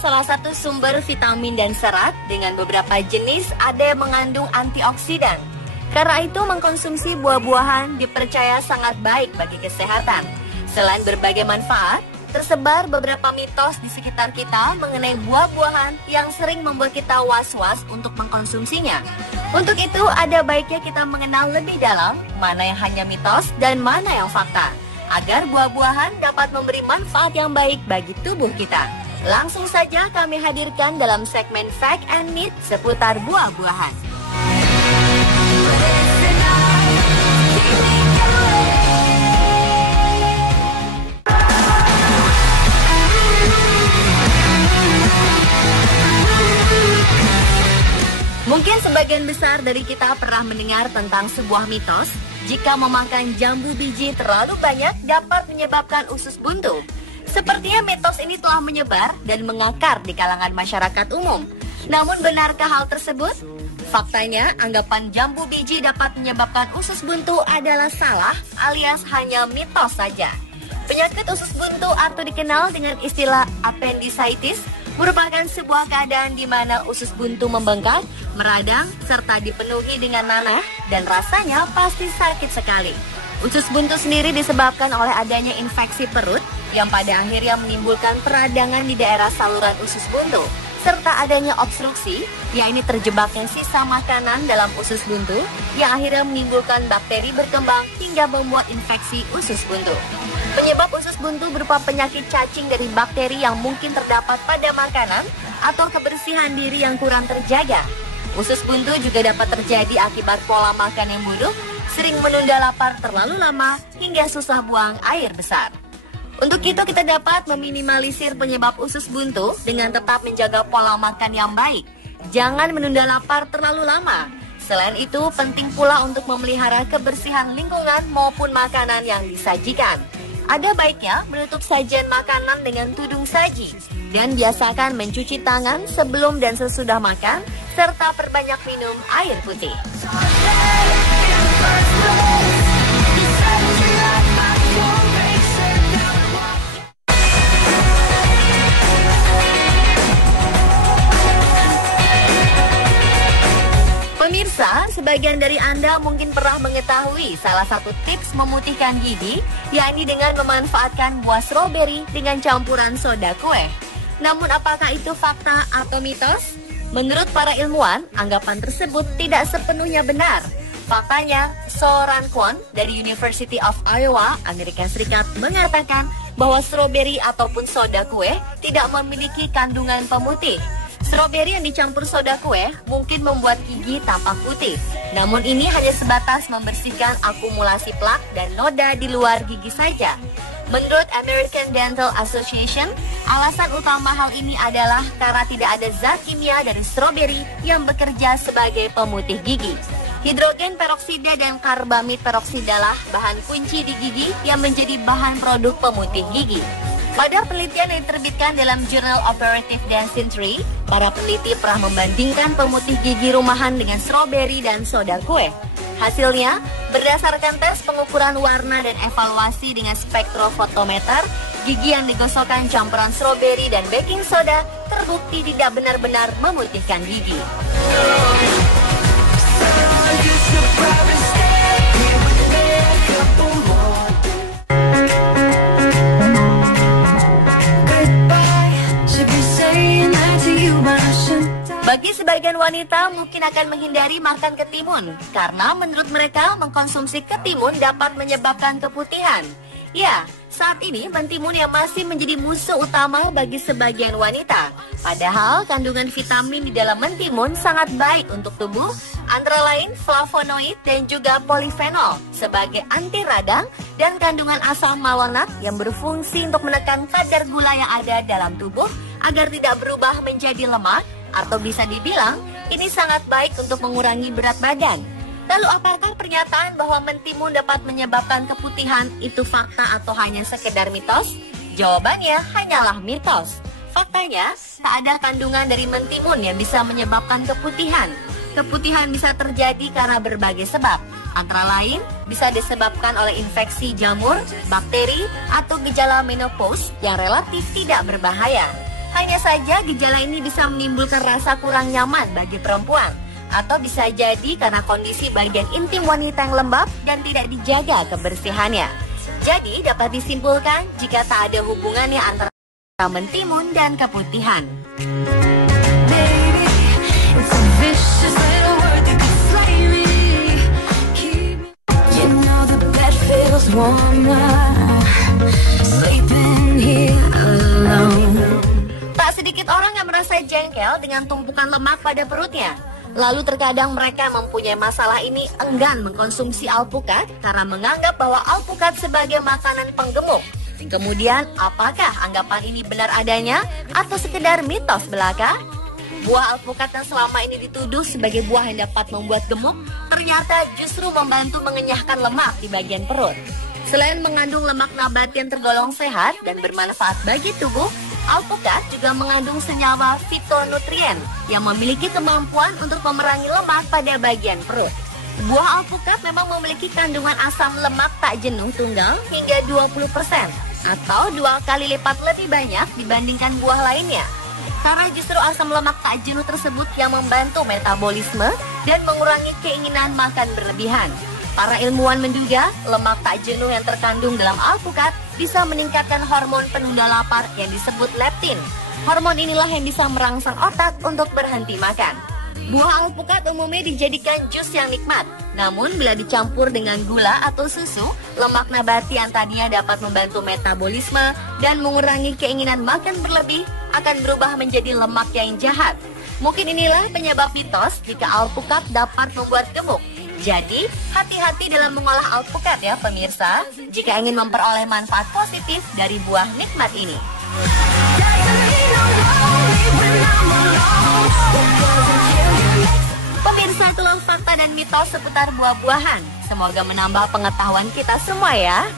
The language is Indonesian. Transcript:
salah satu sumber vitamin dan serat. Dengan beberapa jenis ada yang mengandung antioksidan. Karena itu mengkonsumsi buah-buahan dipercaya sangat baik bagi kesehatan. Selain berbagai manfaat, tersebar beberapa mitos di sekitar kita mengenai buah-buahan yang sering membuat kita was-was untuk mengkonsumsinya. Untuk itu, ada baiknya kita mengenal lebih dalam mana yang hanya mitos dan mana yang fakta, agar buah-buahan dapat memberi manfaat yang baik bagi tubuh kita. Langsung saja kami hadirkan dalam segmen Fact and Myth seputar buah-buahan. Mungkin sebagian besar dari kita pernah mendengar tentang sebuah mitos, jika memakan jambu biji terlalu banyak dapat menyebabkan usus buntu. Sepertinya mitos ini telah menyebar dan mengakar di kalangan masyarakat umum. Namun benarkah hal tersebut? Faktanya, anggapan jambu biji dapat menyebabkan usus buntu adalah salah alias hanya mitos saja. Penyakit usus buntu atau dikenal dengan istilah appendicitis merupakan sebuah keadaan di mana usus buntu membengkak, meradang, serta dipenuhi dengan nanah dan rasanya pasti sakit sekali. Usus buntu sendiri disebabkan oleh adanya infeksi perut yang pada akhirnya menimbulkan peradangan di daerah saluran usus buntu, serta adanya obstruksi, yakni terjebaknya sisa makanan dalam usus buntu yang akhirnya menimbulkan bakteri berkembang hingga membuat infeksi usus buntu. Penyebab usus buntu berupa penyakit cacing dari bakteri yang mungkin terdapat pada makanan atau kebersihan diri yang kurang terjaga. Usus buntu juga dapat terjadi akibat pola makan yang buruk, sering menunda lapar terlalu lama, hingga susah buang air besar. Untuk itu kita dapat meminimalisir penyebab usus buntu dengan tetap menjaga pola makan yang baik. Jangan menunda lapar terlalu lama. Selain itu, penting pula untuk memelihara kebersihan lingkungan maupun makanan yang disajikan. Ada baiknya menutup sajian makanan dengan tudung saji dan biasakan mencuci tangan sebelum dan sesudah makan serta perbanyak minum air putih. Pemirsa, sebagian dari Anda mungkin pernah mengetahui salah satu tips memutihkan gigi, yakni dengan memanfaatkan buah stroberi dengan campuran soda kue. Namun apakah itu fakta atau mitos? Menurut para ilmuwan, anggapan tersebut tidak sepenuhnya benar. Faktanya, Soran Kwon dari University of Iowa, Amerika Serikat mengatakan bahwa stroberi ataupun soda kue tidak memiliki kandungan pemutih. Stroberi yang dicampur soda kue mungkin membuat gigi tampak putih. Namun ini hanya sebatas membersihkan akumulasi plak dan noda di luar gigi saja. Menurut American Dental Association, alasan utama hal ini adalah karena tidak ada zat kimia dari stroberi yang bekerja sebagai pemutih gigi. Hidrogen peroksida dan karbamid peroksidalah bahan kunci di gigi yang menjadi bahan produk pemutih gigi. Pada penelitian yang diterbitkan dalam Journal Operative Dentistry, para peneliti pernah membandingkan pemutih gigi rumahan dengan stroberi dan soda kue. Hasilnya, berdasarkan tes pengukuran warna dan evaluasi dengan spektrofotometer, gigi yang digosokkan campuran stroberi dan baking soda terbukti tidak benar-benar memutihkan gigi. Bagi sebagian wanita mungkin akan menghindari makan ketimun karena menurut mereka mengkonsumsi ketimun dapat menyebabkan keputihan. Ya, saat ini mentimun yang masih menjadi musuh utama bagi sebagian wanita. Padahal kandungan vitamin di dalam mentimun sangat baik untuk tubuh, antara lain flavonoid dan juga polifenol sebagai anti radang dan kandungan asam malonat yang berfungsi untuk menekan kadar gula yang ada dalam tubuh agar tidak berubah menjadi lemak, atau bisa dibilang ini sangat baik untuk mengurangi berat badan. Lalu apakah pernyataan bahwa mentimun dapat menyebabkan keputihan itu fakta atau hanya sekedar mitos? Jawabannya hanyalah mitos. Faktanya, tak ada kandungan dari mentimun yang bisa menyebabkan keputihan. Keputihan bisa terjadi karena berbagai sebab. Antara lain, bisa disebabkan oleh infeksi jamur, bakteri, atau gejala menopause yang relatif tidak berbahaya. Hanya saja gejala ini bisa menimbulkan rasa kurang nyaman bagi perempuan, atau bisa jadi karena kondisi bagian intim wanita yang lembab dan tidak dijaga kebersihannya. Jadi dapat disimpulkan jika tak ada hubungannya antara mentimun dan keputihan. Tak sedikit orang yang merasa jengkel dengan tumpukan lemak pada perutnya. Lalu terkadang mereka mempunyai masalah ini enggan mengkonsumsi alpukat karena menganggap bahwa alpukat sebagai makanan penggemuk. Kemudian, apakah anggapan ini benar adanya atau sekedar mitos belaka? Buah alpukat yang selama ini dituduh sebagai buah yang dapat membuat gemuk, ternyata justru membantu mengenyahkan lemak di bagian perut. Selain mengandung lemak nabati yang tergolong sehat dan bermanfaat bagi tubuh, alpukat juga mengandung senyawa fitonutrien yang memiliki kemampuan untuk memerangi lemak pada bagian perut. Buah alpukat memang memiliki kandungan asam lemak tak jenuh tunggal hingga 20% atau 2 kali lipat lebih banyak dibandingkan buah lainnya. Karena justru asam lemak tak jenuh tersebut yang membantu metabolisme dan mengurangi keinginan makan berlebihan. Para ilmuwan menduga lemak tak jenuh yang terkandung dalam alpukat bisa meningkatkan hormon penunda lapar yang disebut leptin. Hormon inilah yang bisa merangsang otak untuk berhenti makan. Buah alpukat umumnya dijadikan jus yang nikmat. Namun bila dicampur dengan gula atau susu, lemak nabati yang tadinya dapat membantu metabolisme dan mengurangi keinginan makan berlebih akan berubah menjadi lemak yang jahat. Mungkin inilah penyebab mitos jika alpukat dapat membuat gemuk. Jadi, hati-hati dalam mengolah alpukat ya pemirsa, jika ingin memperoleh manfaat positif dari buah nikmat ini. Pemirsa, itulah fakta dan mitos seputar buah-buahan. Semoga menambah pengetahuan kita semua ya.